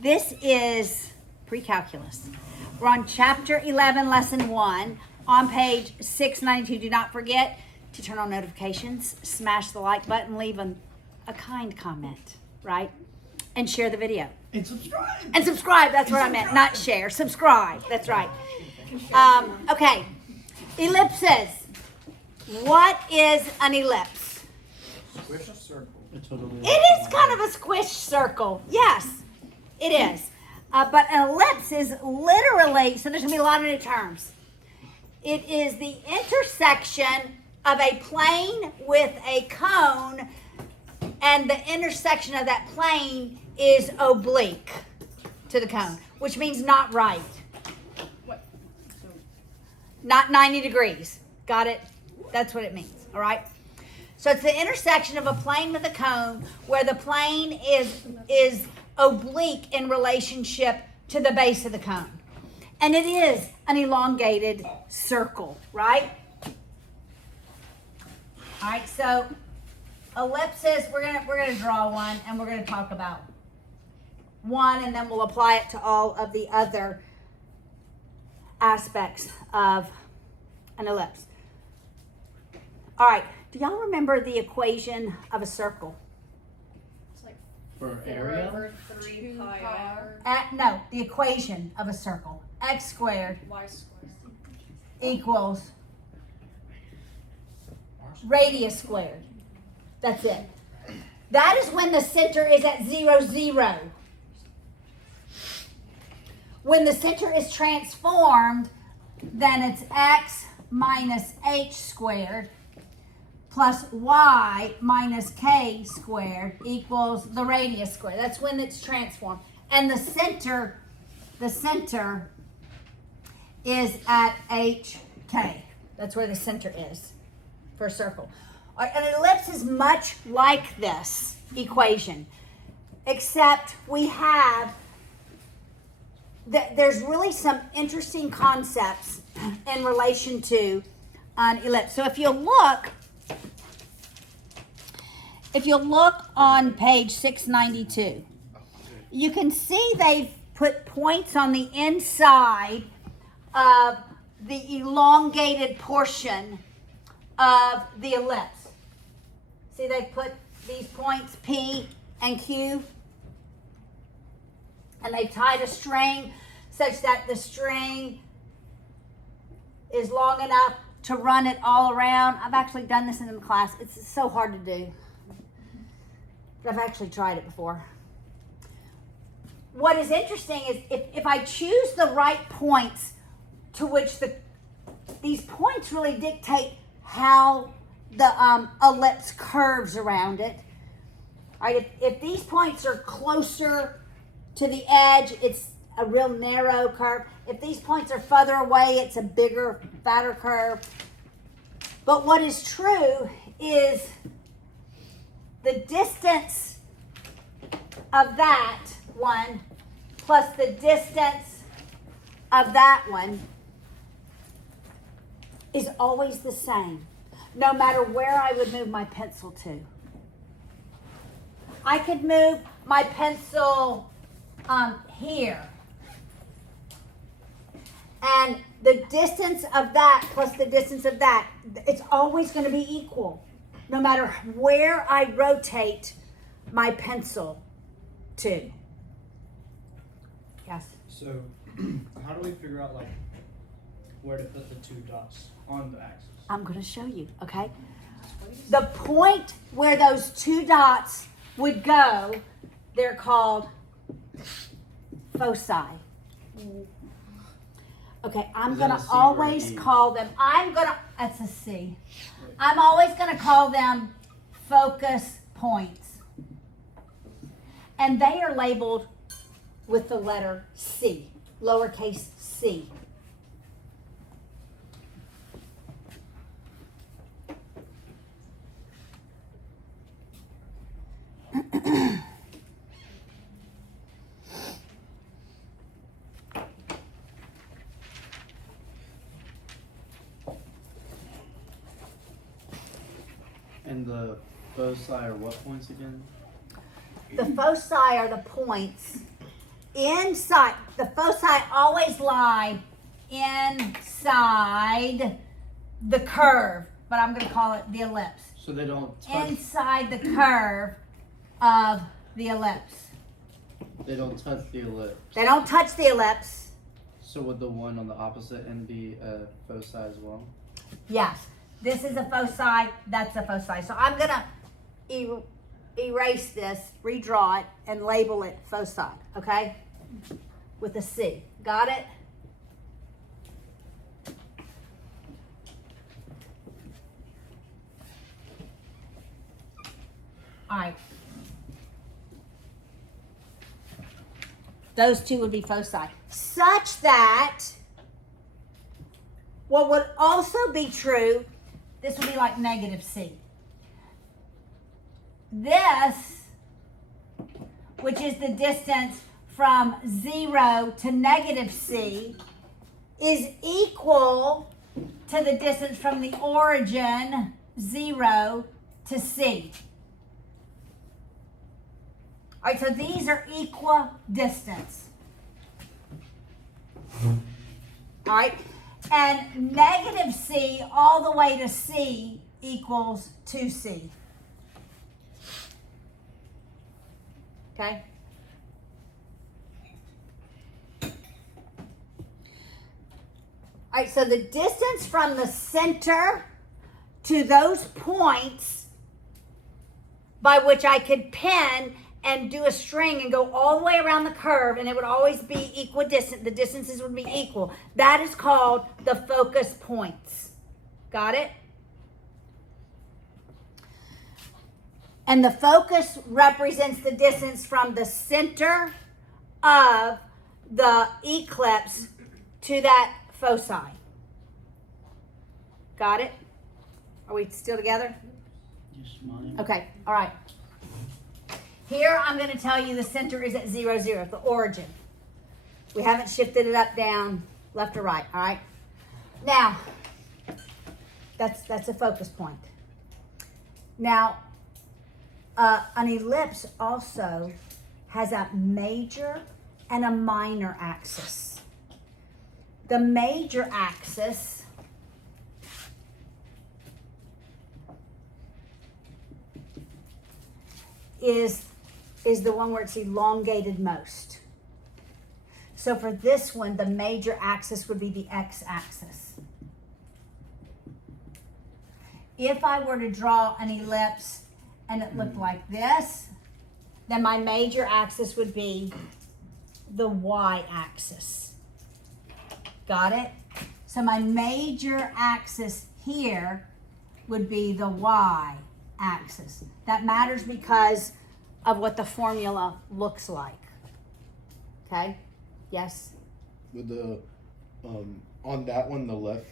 This is Precalculus. We're on chapter 11, lesson 1, on page 692. Do not forget to turn on notifications, smash the like button, leave a kind comment, right? And share the video. And subscribe. And subscribe, that's what I meant, not share. Subscribe, that's right. Okay, ellipses. What is an ellipse? Squish a circle. It is kind of a squish circle. Yes, it is. But an ellipse is literally, so there's going to be a lot of new terms. It is the intersection of a plane with a cone, and the intersection of that plane is oblique to the cone, which means not right. What? Not 90 degrees. Got it? That's what it means, all right? So it's the intersection of a plane with a cone where the plane is oblique in relationship to the base of the cone. And it is an elongated circle, right? All right, so ellipses, we're gonna draw one and we're gonna talk about one, and then we'll apply it to all of the other aspects of an ellipse. All right, do y'all remember the equation of a circle? It's like For 4 area? over 3 pi r No, the equation of a circle. X squared y squared. equals radius squared. That's it. That is when the center is at 0, 0. When the center is transformed, then it's x minus h squared plus y minus k squared equals the radius squared. That's when it's transformed. And the center is at hk. That's where the center is for a circle. All right, an ellipse is much like this equation, except we have there's really some interesting concepts in relation to an ellipse. So if you look on page 692, you can see they've put points on the inside of the elongated portion of the ellipse. See, they put these points P and Q, and they tied a string such that the string is long enough to run it all around. I've actually done this in the class. It's so hard to do, but I've actually tried it before. What is interesting is if I choose the right points to which these points really dictate how the ellipse curves around it. All right, if these points are closer to the edge, it's a real narrow curve. If these points are further away, it's a bigger, fatter curve. But what is true is the distance of that one plus the distance of that one is always the same, no matter where I would move my pencil to. I could move my pencil here, and the distance of that plus the distance of that, it's always going to be equal, no matter where I rotate my pencil to. Yes? So, how do we figure out, like, where to put the 2 dots on the axis? I'm going to show you, okay? The point where those 2 dots would go, they're called foci. Okay, I'm Is going that to a C or an always E? call them, that's a C. I'm always going to call them focus points. And they are labeled with the letter C, lowercase c. And the foci are what points again? The foci are the points inside, the foci always lie inside the curve, but I'm going to call it the ellipse. So they don't touch. Inside the curve of the ellipse. They don't touch the ellipse. They don't touch the ellipse. So would the one on the opposite end be a foci as well? Yes. This is a foci, that's a foci. So I'm going to erase this, redraw it, and label it foci, okay? With a C. Got it? All right. Those two would be foci. Such that what would also be true, this would be like negative C. This, which is the distance from 0 to negative C, is equal to the distance from the origin 0 to C. All right, so these are equidistant. All right, and negative C all the way to C equals 2C. Okay? All right, so the distance from the center to those points by which I could pin and do a string and go all the way around the curve, and it would always be equidistant. The distances would be equal. That is called the focus points. Got it? And the focus represents the distance from the center of the ellipse to that foci. Got it? Are we still together? Yes, ma'am. Okay, all right. Here I'm going to tell you the center is at 0, 0, the origin. We haven't shifted it up, down, left or right, all right? Now, that's a focus point. Now, an ellipse also has a major and a minor axis. The major axis is the one where it's elongated most. So for this one, the major axis would be the x-axis. If I were to draw an ellipse and it looked like this, then my major axis would be the y-axis. Got it? So my major axis here would be the y-axis. That matters because of what the formula looks like. Okay? Yes? With the on that one, the left,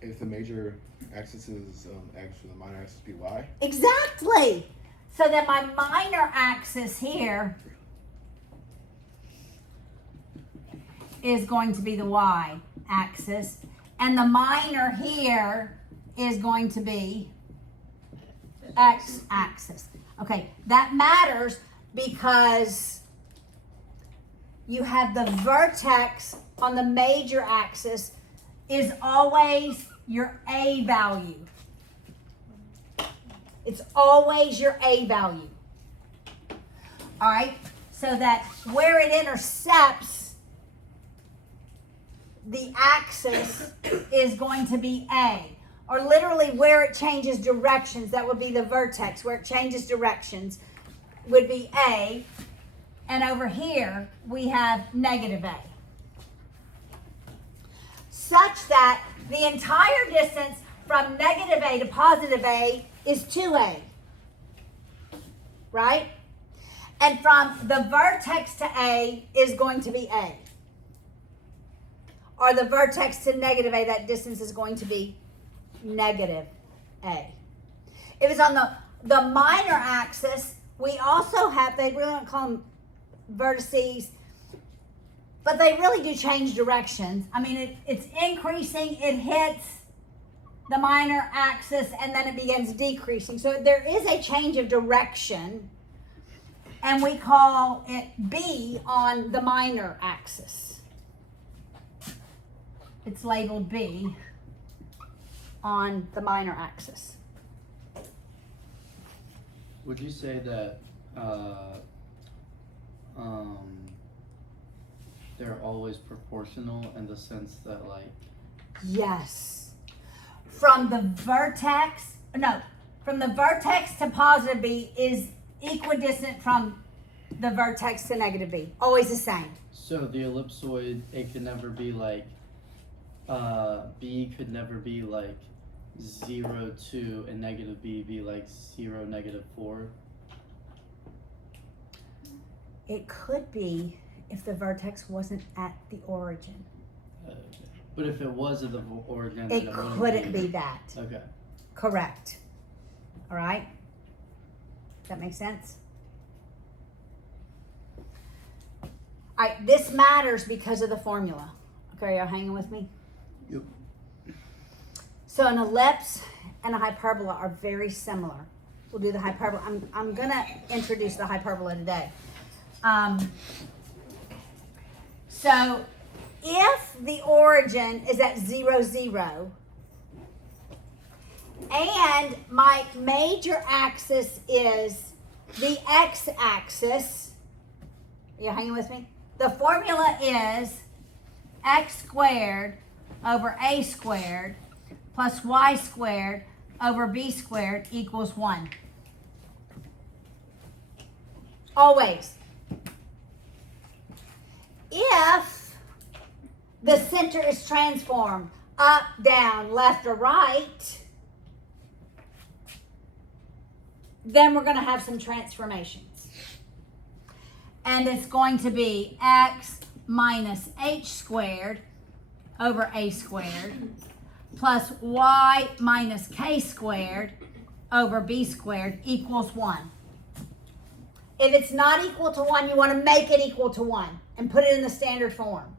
if the major axis is x and the minor axis be y. Exactly. So that my minor axis here is going to be the y-axis, and the minor here is going to be x-axis. Okay, that matters because you have the vertex on the major axis is always your A value. It's always your A value. All right, so that where it intercepts the axis is going to be A. Or literally where it changes directions, that would be the vertex. Where it changes directions would be A. And over here, we have negative A. Such that the entire distance from negative A to positive A is 2A. Right? And from the vertex to A is going to be A. Or the vertex to negative A, that distance is going to be negative A. If it's on the minor axis, we also have, they really don't call them vertices, but they really do change directions. I mean, it's increasing, it hits the minor axis, and then it begins decreasing. So there is a change of direction. and we call it B on the minor axis. It's labeled B on the minor axis. Would you say that they're always proportional in the sense that, like, Yes. From the vertex to positive B is equidistant from the vertex to negative B. Always the same. so the ellipsoid, it could never be like, B could never be like 0, 2, and negative B be like 0, -4? It could be if the vertex wasn't at the origin. But if it was at the origin, It then wouldn't couldn't be that. Okay. Correct. All right? Does that make sense? All right, this matters because of the formula. Okay, are y'all hanging with me? Yep. So an ellipse and a hyperbola are very similar. We'll do the hyperbola. I'm going to introduce the hyperbola today. So if the origin is at 0, 0, and my major axis is the x-axis, are you hanging with me? The formula is x squared over a squared plus y squared over b squared equals 1. Always. If the center is transformed up, down, left, or right, then we're going to have some transformations. And it's going to be x minus h squared over a squared plus y minus k squared over b squared equals 1. If it's not equal to 1, you want to make it equal to 1 and put it in the standard form.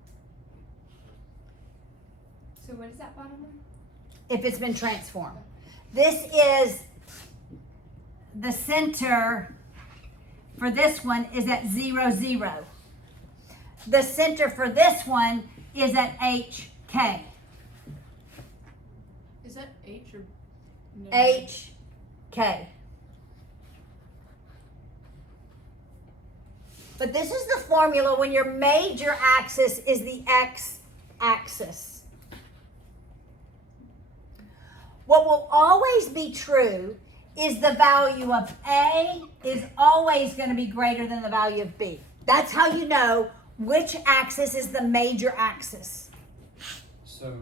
So what is that bottom one? If it's been transformed. This is the center for this one is at 0, 0. The center for this one is at HK. Is that H or no? HK. But this is the formula when your major axis is the x-axis. What will always be true is the value of A is always going to be greater than the value of B. That's how you know which axis is the major axis. So,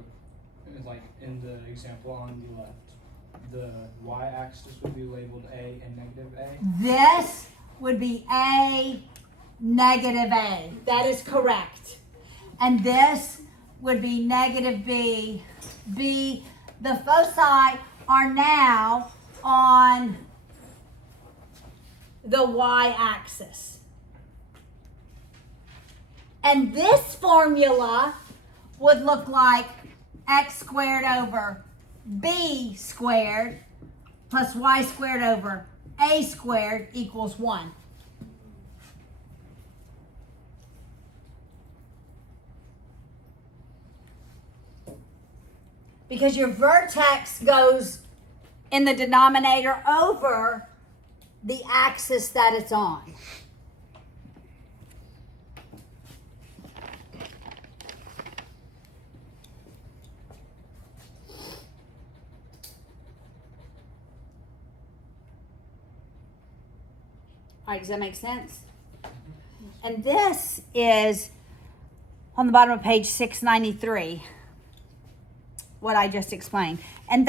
like in the example on the left, the y-axis would be labeled A and negative A. This would be A, negative A. That is correct. And this would be negative B. B, the foci are now on the y-axis. And this formula would look like x squared over b squared plus y squared over a squared equals 1. Because your vertex goes in the denominator over the axis that it's on. All right, does that make sense? And this is on the bottom of page 693, what I just explained. And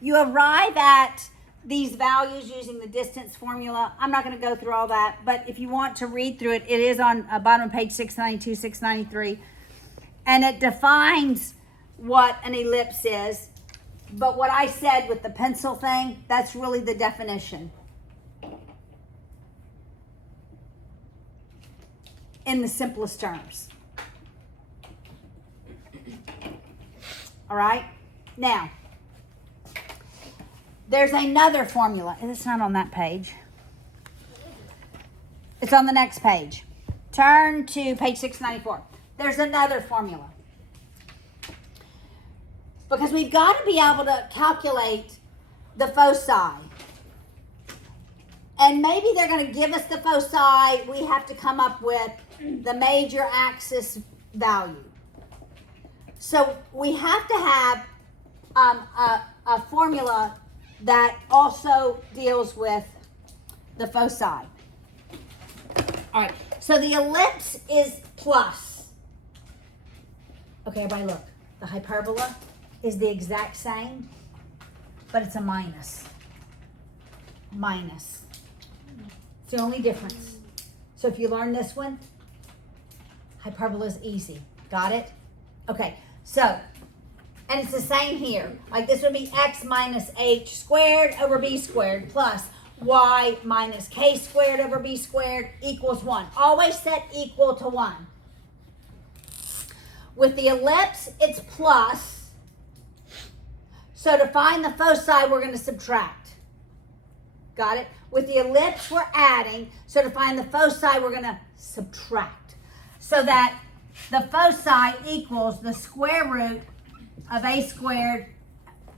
you arrive at these values using the distance formula. I'm not going to go through all that, but if you want to read through it, it is on bottom of page 692, 693. And it defines what an ellipse is. But what I said with the pencil thing, that's really the definition. In the simplest terms. All right? Now, there's another formula, and it's not on that page. It's on the next page. Turn to page 694. There's another formula. Because we've got to be able to calculate the foci. And maybe they're going to give us the foci. We have to come up with the major axis value. So we have to have a formula that also deals with the foci. All right, so the ellipse is plus. Okay, everybody look. The hyperbola is the exact same, but it's a minus. Minus. It's the only difference. So if you learn this one, hyperbola is easy. Got it? Okay, so, and it's the same here. Like this would be x minus h squared over b squared plus y minus k squared over b squared equals 1. Always set equal to 1. With the ellipse, it's plus. So to find the foci, we're going to subtract. Got it? With the ellipse, we're adding. So to find the foci, we're going to subtract. So that the foci equals the square root of a squared,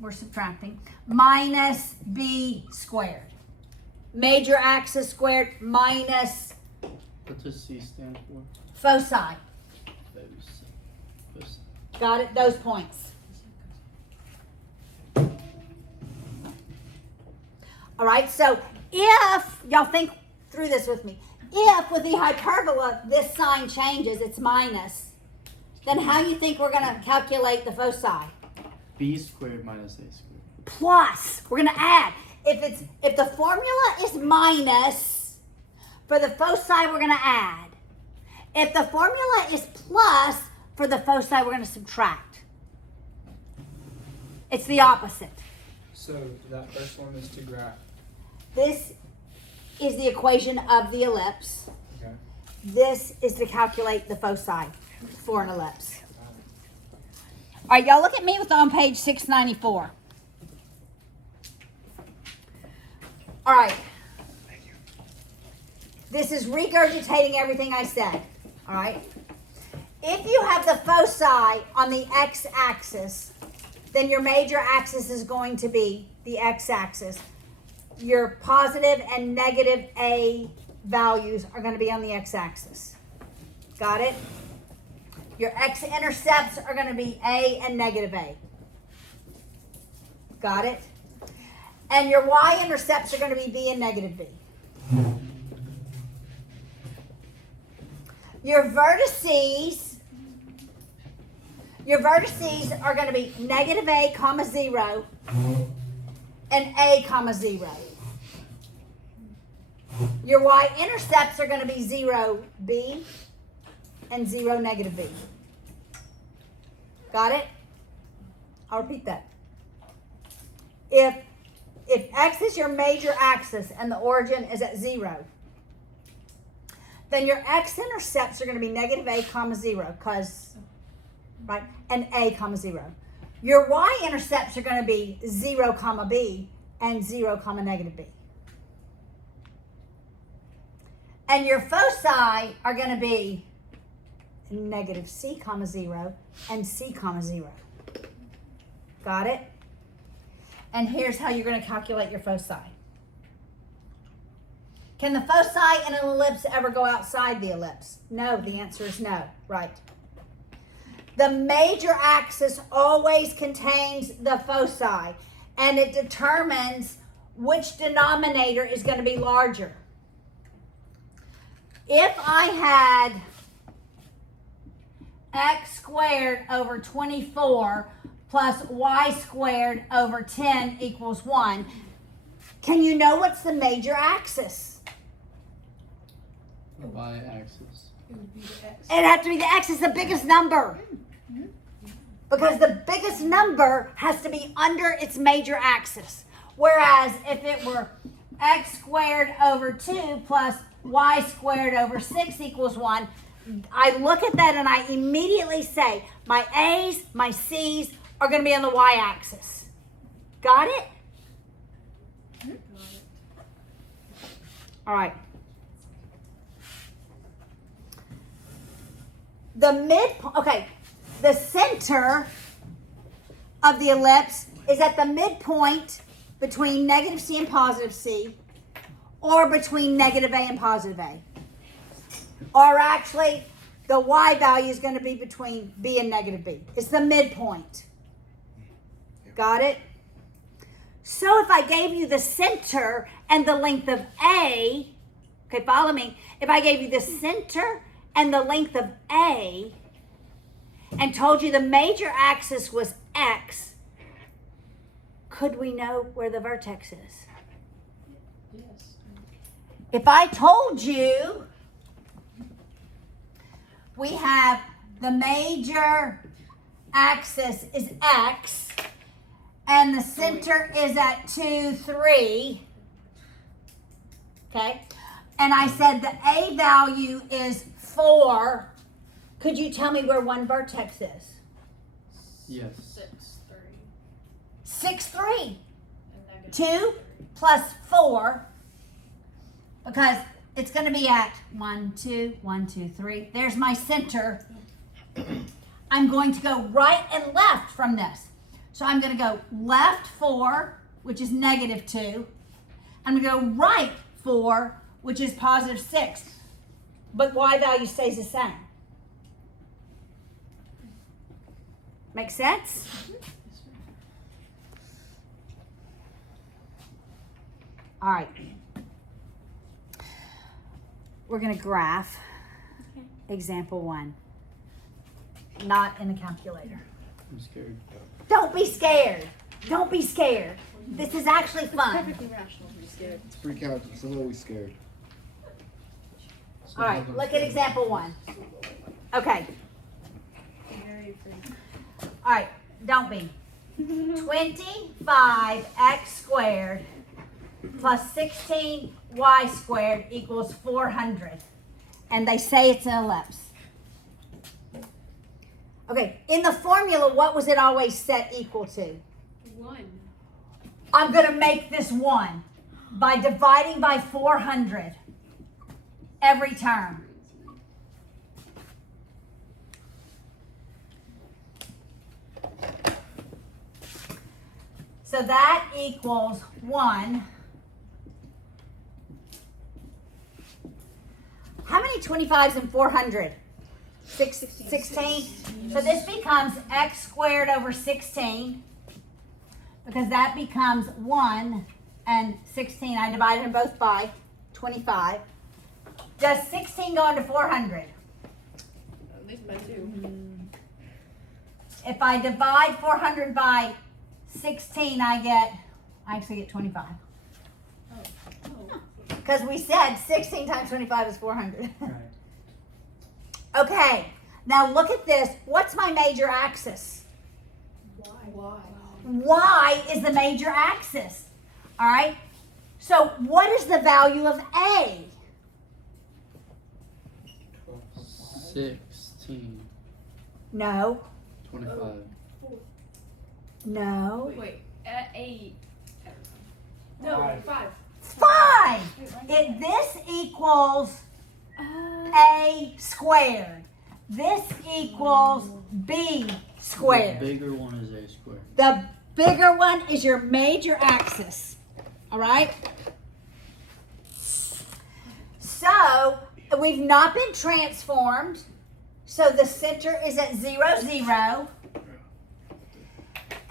we're subtracting, minus b squared. Major axis squared minus What does C stand for? foci. Foci. Got it? Those points. All right, so if, y'all think through this with me, if with the hyperbola this sign changes, it's minus, then how do you think we're going to calculate the foci? B squared minus A squared. Plus, we're going to add. If the formula is minus, for the foci we're going to add. If the formula is plus, for the foci we're going to subtract. It's the opposite. So that first one is to graph. This is the equation of the ellipse. Okay. This is to calculate the foci for an ellipse. All right, y'all look at me with on page 694. All right. This is regurgitating everything I said. All right. If you have the foci on the x-axis, then your major axis is going to be the x-axis. Your positive and negative A values are going to be on the x-axis. Got it? Your x-intercepts are going to be A and negative A. Got it? And your y-intercepts are going to be B and negative B. Your vertices are going to be negative A, comma 0 and A, comma 0. Your y-intercepts are going to be 0, B and 0, negative B. Got it? I'll repeat that. If x is your major axis and the origin is at 0, then your x-intercepts are going to be negative A, comma 0, because, right, and A, comma 0. Your y-intercepts are going to be 0, comma B and 0, comma negative B. And your foci are going to be negative C, comma 0 and C, comma 0. Got it? And here's how you're going to calculate your foci. Can the foci in an ellipse ever go outside the ellipse? No, the answer is no. Right. The major axis always contains the foci, and it determines which denominator is going to be larger. If I had x squared over 24 plus y squared over 10 equals 1, can you know what's the major axis? The y-axis. It would be the x. It'd have to be the x is the biggest number. Because the biggest number has to be under its major axis. Whereas if it were x squared over 2 plus y squared over 6 equals 1, I look at that and I immediately say my A's, my C's are going to be on the y-axis. Got it? All right. the midpoint, okay, the center of the ellipse is at the midpoint between negative C and positive C, or between negative A and positive A. Or actually, the Y value is going to be between B and negative B. It's the midpoint. Got it? So if I gave you the center and the length of A, okay, follow me. If I gave you the center and the length of A and told you the major axis was X, could we know where the vertex is? Yes. If I told you we have the major axis is X and the center is at 2, 3, okay, and I said the A value is 4, could you tell me where one vertex is? Yes. 6, 3. 6, 3. And negative 2 3. plus 4, because it's going to be at 1, 2, 1, 2, 3. There's my center. I'm going to go right and left from this. So I'm going to go left 4, which is negative 2. I'm going to go right 4, which is positive 6. But Y value stays the same. Make sense? All right. We're going to graph example 1. Not in a calculator. I'm scared. Don't be scared. Don't be scared. This is actually fun. Perfectly rational to be scared. It's precalculus. I'm always scared. All right, look at example 1. Okay. Very free. All right, don't be. 25x squared plus 16y squared equals 400. And they say it's an ellipse. Okay, in the formula, what was it always set equal to? 1. I'm going to make this 1 by dividing by 400 every term. So that equals 1. How many 25s and 400? 16. So this becomes x squared over 16, because that becomes 1 and 16. I divided them both by 25. Does 16 go into 400? At least by 2. If I divide 400 by 16, I actually get 25. Oh. Because we said 16 times 25 is 400. Right. Okay, now look at this. What's my major axis? Why? Y is the major axis. All right? So what is the value of A? 16. No. 25. No. Wait, at 8. No, 5. 5. This equals A squared. This equals B The squared. bigger one is a squared. The bigger one is your major axis. All right? So we've not been transformed. So the center is at 0, 0.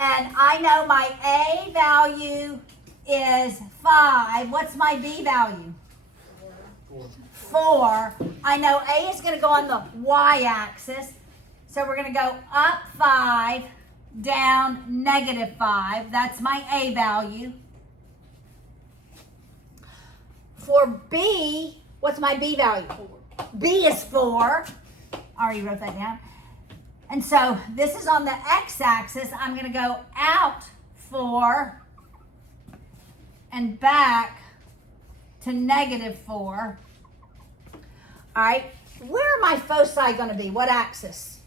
And I know my A value is 5. What's my B value? 4. I know A is going to go on the y-axis. So we're going to go up 5, down negative 5. That's my A value. For B, what's my B value? 4. B is 4. I already wrote that down. And so this is on the x-axis. I'm going to go out 4 and back to negative 4. All right. Where are my foci going to be? What axis?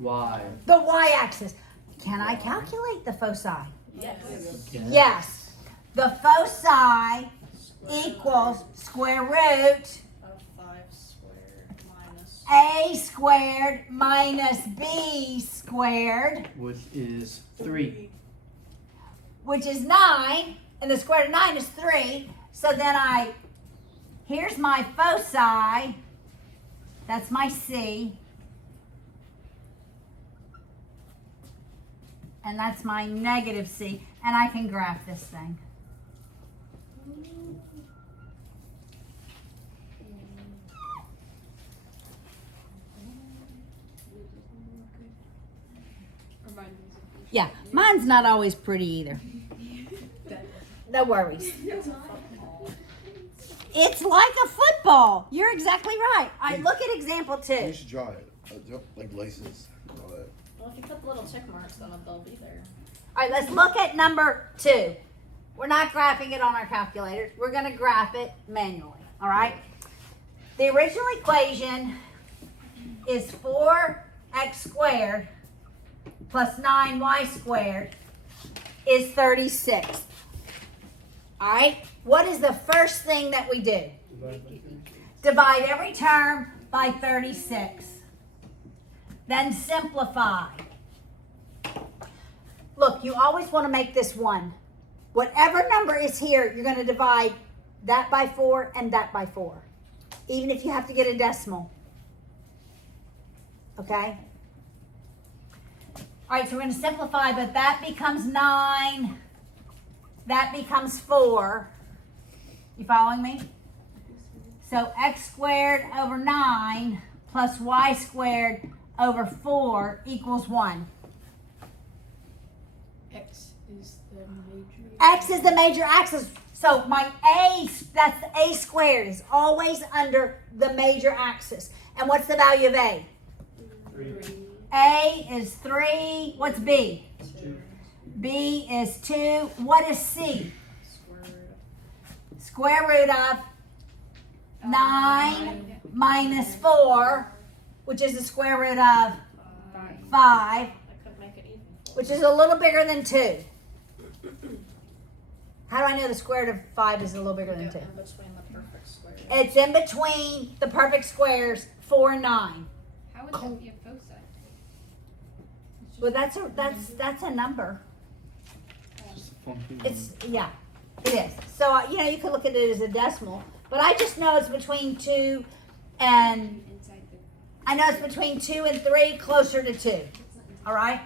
Y. The y-axis. Can I calculate the foci? Yes. Again. Yes. The foci equals square root Of 5 squared minus A squared squared minus b squared, which is 3. which is 9, and the square root of 9 is 3. So then here's my foci, that's my c, and that's my negative c, and I can graph this thing. Yeah, mine's not always pretty either. No worries. It's like a football. You're exactly right. All right, look at example 2. You should draw it. Like laces and all that. Well, if you put the little check marks on it, they'll be there. All right, let's look at number 2. We're not graphing it on our calculators. We're going to graph it manually, all right? The original equation is 4x squared plus 9y squared is 36. All right, what is the first thing that we do? Divide every term by 36. Then simplify. Look, you always want to make this 1. Whatever number is here, you're going to divide that by 4 and that by 4. Even if you have to get a decimal. Okay? All right, so we're going to simplify, but that becomes 9. That becomes 4. You following me? So x squared over 9 plus y squared over 4 equals 1. X is the major. X is the major axis. So my a, that's the a squared, is always under the major axis. And what's the value of a? 3. A is 3. What's b? 2. B is 2. What is c? Square root. Square root of 9 minus 4, which is the square root of 5, I could make it even. which is a little bigger than 2. How do I know the square root of 5 is a little bigger than 2? In between the perfect square. It's in between the perfect squares, 4 and 9. How would that be a foci? Well, that's a number. Just a funky one. It's, yeah, it is. So, you could look at it as a decimal, but I just know it's between 2 and, I know it's between 2 and 3, closer to 2. All right?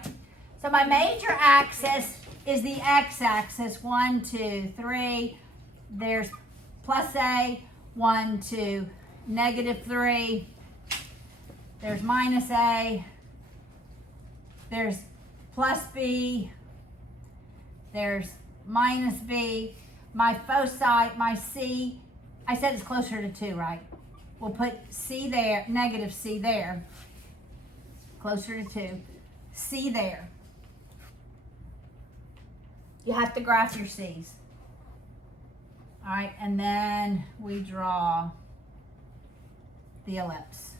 So my major axis is the x-axis, 1, 2, 3. There's plus a, 1, 2, negative 3. There's minus a. There's plus b. There's minus b. My foci, my c, I said it's closer to 2, right? We'll put c there, negative c there. Closer to 2. C there. You have to graph your c's. All right, and then we draw the ellipse.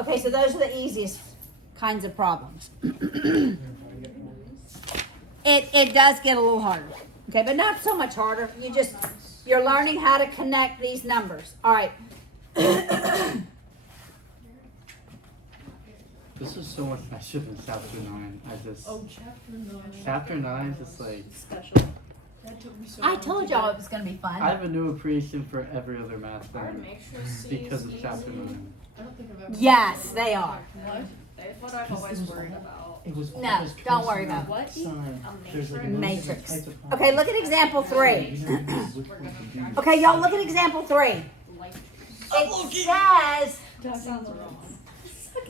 Okay, so those are the easiest kinds of problems. It does get a little harder, okay, but not so much harder. You're learning how to connect these numbers. All right. This is so much nicer than chapter 9. Chapter 9. Chapter 9 is just like, Special. That took me so I long told to y'all get. it was going to be fun. I have a new appreciation for every other math Alright, thing make sure C because is of chapter easy. 9. I don't think I've ever. Yes, they are. What? That's what I've always worried about. It was No, always don't worry about it. What? Sine. A There's like matrix? millions of Matrix. types of Okay, look at example 3. Okay, y'all look at example 3. Like, It says that sounds wrong.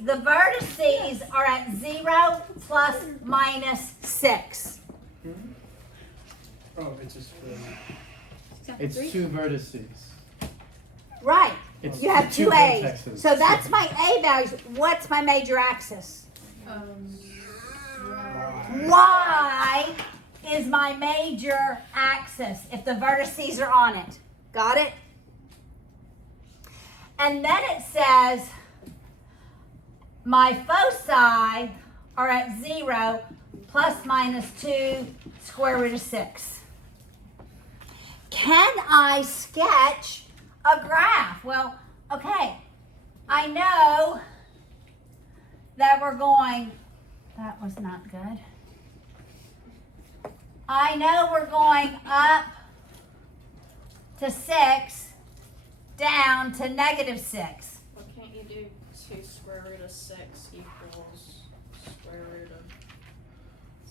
the vertices are at 0 plus minus 6. Oh, it's just It's 2 vertices. Right. It's You have 2 two A's. vertexes. So that's my A values. What's my major axis? Y is my major axis if the vertices are on it. Got it? And then it says my foci are at 0 plus minus 2 square root of 6. Can I sketch a graph? Well, Okay, I know that we're going, that was not good. I know we're going up to 6, down to negative 6. Well, can't you do 2 square root of 6 equals square root of...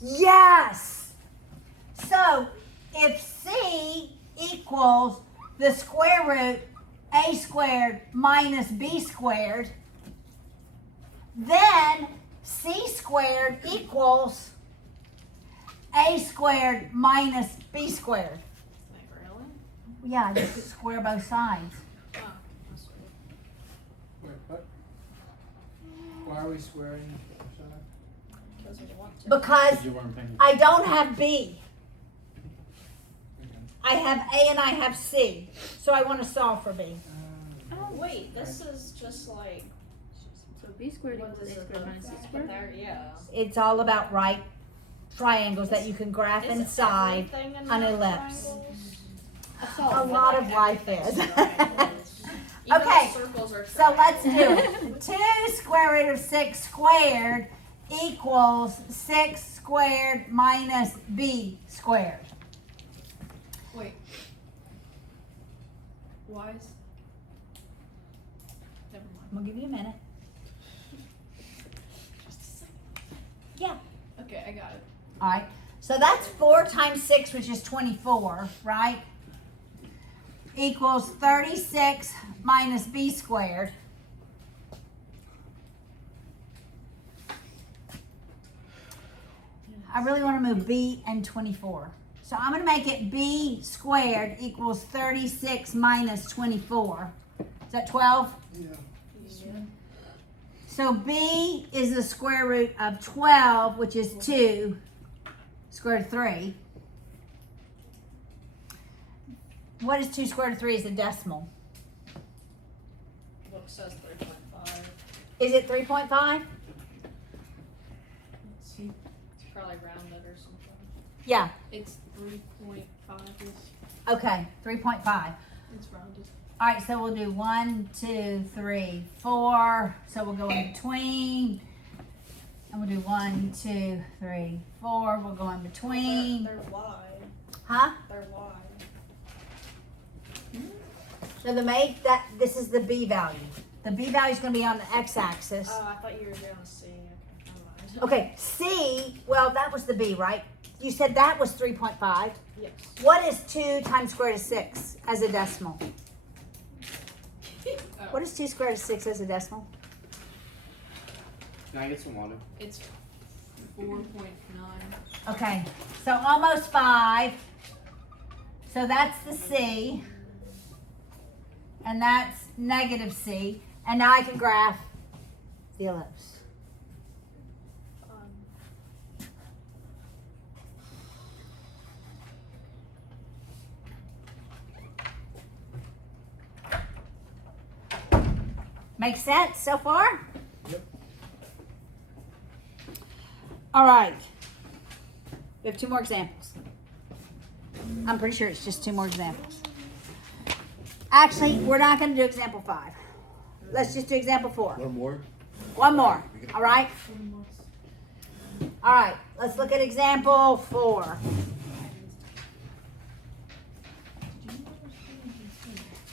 Yes! So, if C equals the square root A squared minus B squared, then C squared equals A squared minus B squared. Like, really? Yeah, just square both sides. Oh, that's weird. Wait, what? Why are we squaring? Because we want to. Because You weren't paying I don't have B. Okay. I have A and I have C. So I want to solve for B. Oh, wait, this is just like... So b squared What equals is a it? squared minus c squared? There, yeah. It's all about right triangles that you can graph Is inside everything in an right ellipse. triangles? That's A all. lot of life is. Even Okay, the circles are So let's do triangles. it. 2 square root of 6 squared equals 6 squared minus B squared. Wait. Why is... Never mind. I'm gonna give you a minute. Yeah. Okay, I got it. All right. So that's 4 times 6, which is 24, right? Equals 36 minus B squared. I really want to move B and 24. So I'm going to make it B squared equals 36 minus 24. Is that 12? Yeah. Yeah. So B is the square root of 12, which is 2, square root of 3. What is 2 square root of 3 is a decimal? Book says 3.5. Is it 3.5? Let's see. It's probably rounded or something. Yeah. It's 3.5. Okay, 3.5. It's rounded. All right, so we'll do 1, 2, 3, 4. So we'll go in between. And we'll do 1, 2, 3, 4. We'll go in between. They're wide. Huh? They're wide. So this is the B value. The B value is going to be on the x-axis. Oh, I thought you were doing a C. Okay, never mind. Okay, C, well, that was the B, right? You said that was 3.5. Yes. What is 2 times square root of 6 as a decimal? Oh, What is 2 square root of 6 as a decimal? Can I get some water? it's 4.9. Okay, so almost 5. So that's the C. And that's negative C. And now I can graph the ellipse. Make sense so far? Yep. All right. We have 2 more examples. I'm pretty sure it's just 2 more examples. Actually, we're not going to do example 5. Let's just do example 4. One more. 1 more. All right? All right. Let's look at example 4.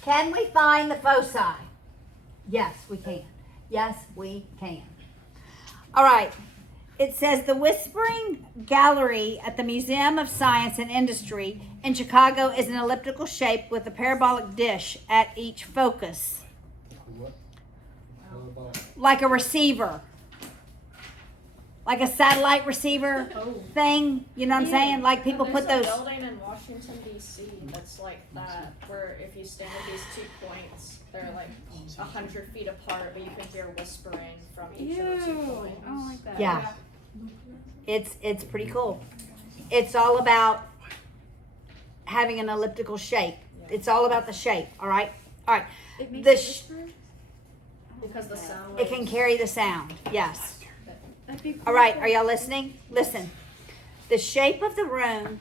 Can we find the foci? Yes, we can. Yes, we can. All right. It says the Whispering Gallery at the Museum of Science and Industry in Chicago is an elliptical shape with a parabolic dish at each focus, What? Parabolic. like a receiver, like a satellite receiver thing. You know what I'm saying? Like people put There's those. a building in Washington, D.C. that's like that, where if you stand at these 2 points, they're like 100 feet apart, but you can hear whispering from each of the 2 points. I don't like that. Yeah. It's pretty cool. It's all about having an elliptical shape. It's all about the shape. All right. All right. It makes The it sh- whisper? Because the sound It can waves- carry the sound. Yes. That'd be All right. Are y'all listening? Listen. The shape of the room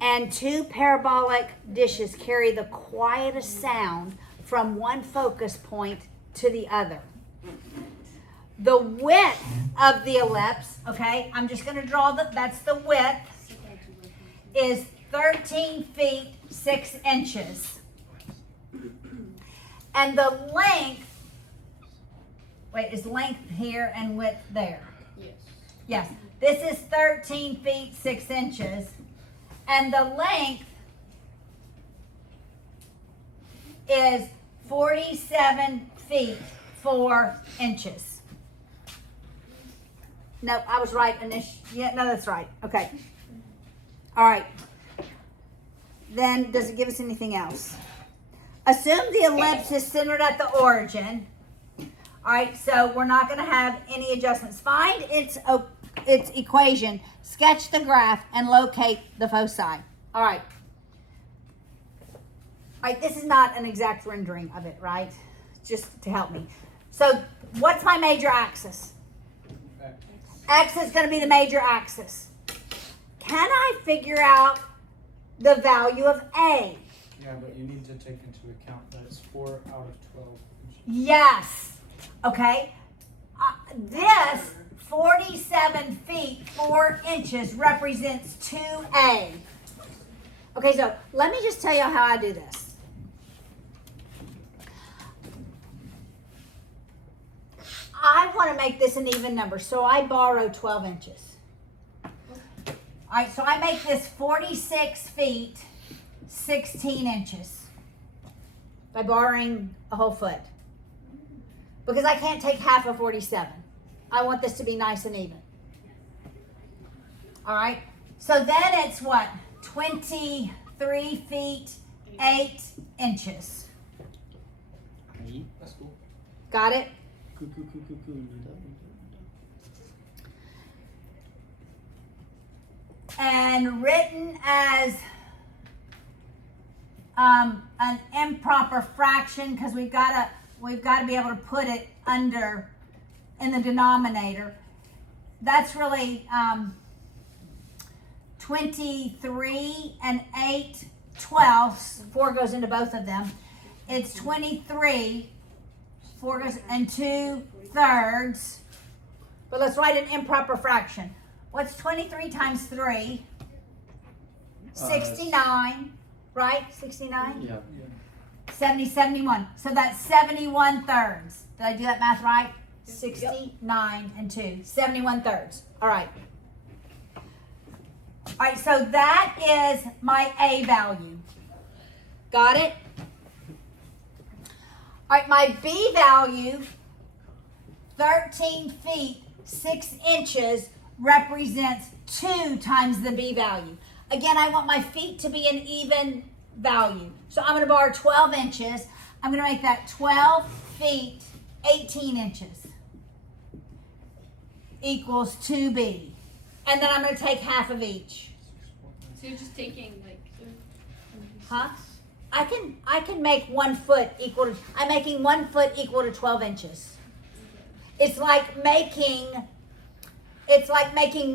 and 2 parabolic dishes carry the quietest sound from one focus point to the other. The width of the ellipse, okay, I'm just going to draw that's the width, is 13 feet 6 inches. And the length, wait, is length here and width there? Yes. Yes, this is 13 feet 6 inches. And the length is 47 feet 4 inches. No, I was right. Yeah, no, that's right. Okay. All right. Then, does it give us anything else? Assume the ellipse is centered at the origin. All right, so we're not going to have any adjustments. Find its equation, sketch the graph, and locate the foci. All right. All right, this is not an exact rendering of it, right? Just to help me. So, what's my major axis? X is going to be the major axis. Can I figure out the value of A? Yeah, but you need to take into account that it's 4 out of 12 inches. Yes. Okay. This 47 feet 4 inches represents 2A. Okay, so let me just tell you how I do this. I want to make this an even number, so I borrow 12 inches. All right, so I make this 46 feet 16 inches by borrowing a whole foot. Because I can't take half of 47. I want this to be nice and even. All right, so then it's what? 23 feet 8 inches. That's cool. Got it? And written as an improper fraction, because we've got to be able to put it under in the denominator. That's really 23 and 8/12. 4 goes into both of them. It's 23. 4 goes and 2/3. But let's write an improper fraction. What's 23 times 3? 69, right? 69? Yeah. 70, 71. So that's 71/3. Did I do that math right? 69 and 2. 71/3. All right. All right, so that is my A value. Got it? All right, my B value, 13 feet 6 inches, represents 2 times the B value. Again, I want my feet to be an even value. So I'm going to borrow 12 inches. I'm going to make that 12 feet 18 inches equals 2B. And then I'm going to take half of each. So you're just taking like. Huh? I can make 1 foot equal to, I'm making 1 foot equal to 12 inches. It's like making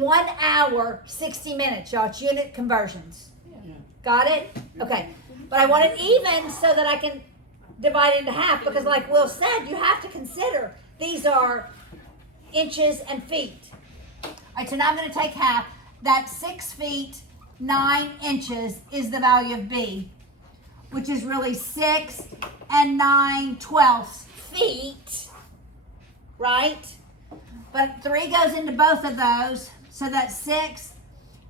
1 hour 60 minutes, y'all. It's unit conversions. Yeah. Got it? Okay. But I want it even so that I can divide it into half, because like Will said, you have to consider these are inches and feet. All right, so now I'm going to take half. That 6 feet 9 inches is the value of B, which is really 6 and 9/12 feet, right? But 3 goes into both of those, so that's 6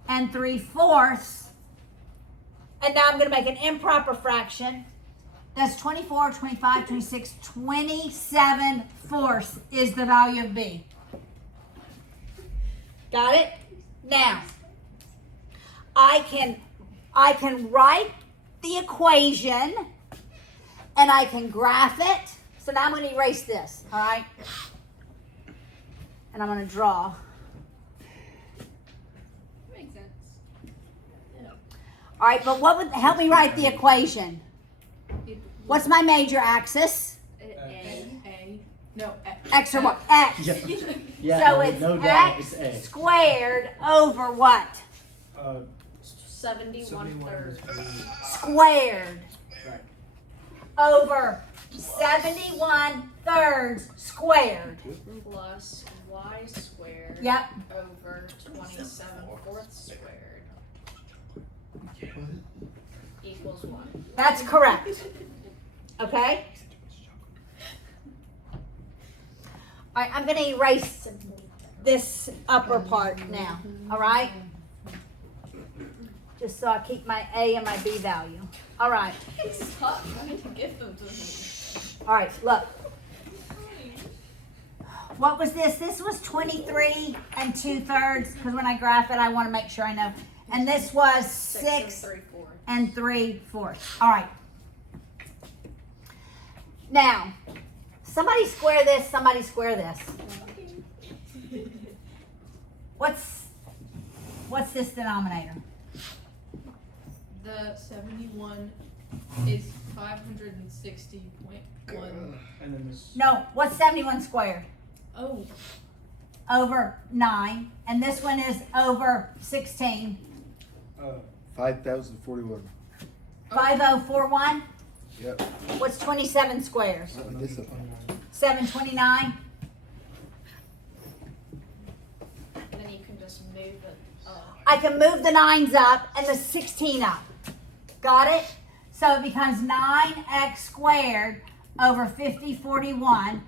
and 3/4. And now I'm going to make an improper fraction. That's 24, 25, 26, 27/4 is the value of B. Got it? Now, I can write the equation and I can graph it. So now I'm going to erase this, all right? And I'm going to draw. Makes sense. All right, but what would help me write the equation? What's my major axis? A. No, X or what? X. Yeah. Yeah. So it's no doubt. It's X A. squared over what? 71/3. Squared Right. over 71/3 squared. Plus y squared Yep. over 27/4 squared equals 1. That's correct. Okay? Alright, I'm gonna erase this upper part now. Alright? Just so I keep my A and my B value. Alright. Stop trying to give them to me. Alright, look. What was this? This was 23 2/3, because when I graph it, I want to make sure I know. And this was 6 and 3/4. 3/4. Alright. Now, somebody square this, somebody square this. What's this denominator? The 71 is 560.1. And then this. No, what's 71 squared? Oh, Over 9. And this one is over 16. 5,041. 5041. Yep. What's 27 squares? This is 729. And then you can just move it up. I can move the 9s up and the 16 up. Got it? So it becomes 9x squared over 5041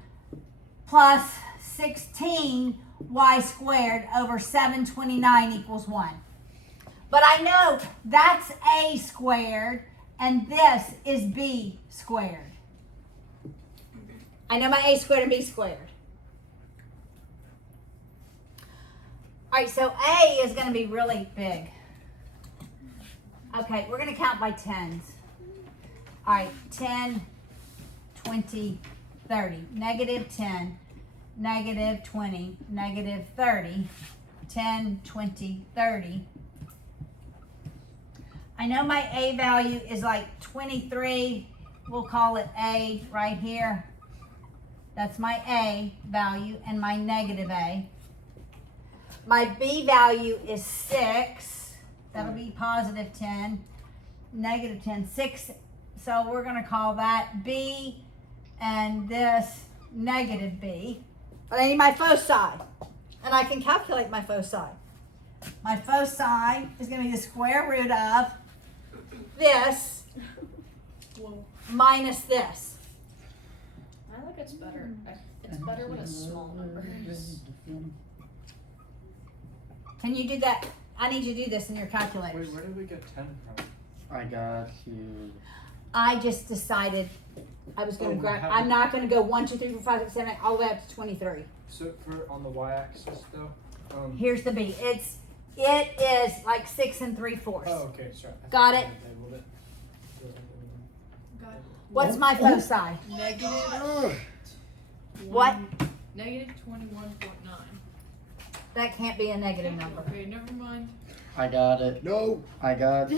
plus 16y squared over 729 equals 1. But I know that's a squared and this is b squared. I know my a squared and b squared. All right, so A is going to be really big. Okay, we're going to count by tens. All right, 10, 20, 30. Negative 10, negative 20, negative 30, 10, 20, 30. I know my A value is like 23. We'll call it A right here. That's my A value and my negative A. My B value is 6. That'll be positive 10, negative 10, 6. So we're going to call that B and this negative B. But I need my foci. And I can calculate my foci. My foci is going to be the square root of this minus this. I think it's better. It's better when it's small numbers. Can you do that? I need you to do this in your calculator. Wait, where did we get 10 from? I got you. I just decided I was going to Oh, grab. have I'm you- not going to go 1, 2, 3, 4, 5, 6, 7, 8, all the way up to 23. So for on the y-axis though. Here's the B. It is like 6 3/4. Oh, okay, sorry. I Got thought it. I labeled it. got What's my foci? negative. What? Negative 21.9. That can't be a negative number. Okay, never mind. I got it. No. I got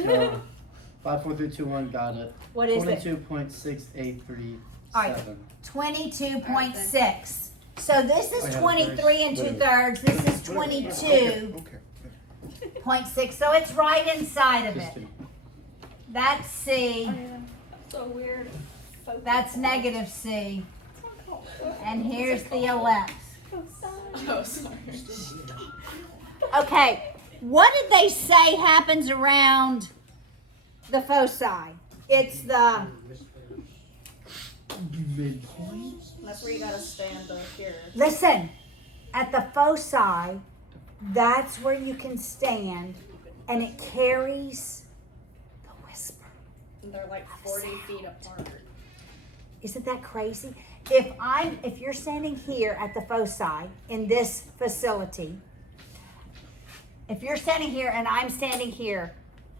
5, 4, 3, 2, 1. Got it. What is it? 22.6837. All right. 22.6. So this is I have 23 and 2/3. This is 22.6. Okay. So it's right inside of Just it. kidding. That's C. So weird. That's negative C. And here's the ellipse. Oh, sorry. Okay, what did they say happens around the foci? It's the That's where you gotta stand up here. listen, at the foci, that's where you can stand and it carries the whisper. And they're like 40 feet apart. Isn't that crazy? If you're standing here at the foci in this facility, if you're standing here and I'm standing here,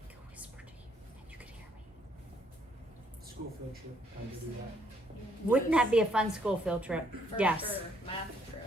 I can whisper to you and you can hear me. School field trip. Time to do that. Wouldn't that be a fun school field trip? For Yes. sure. Math trip.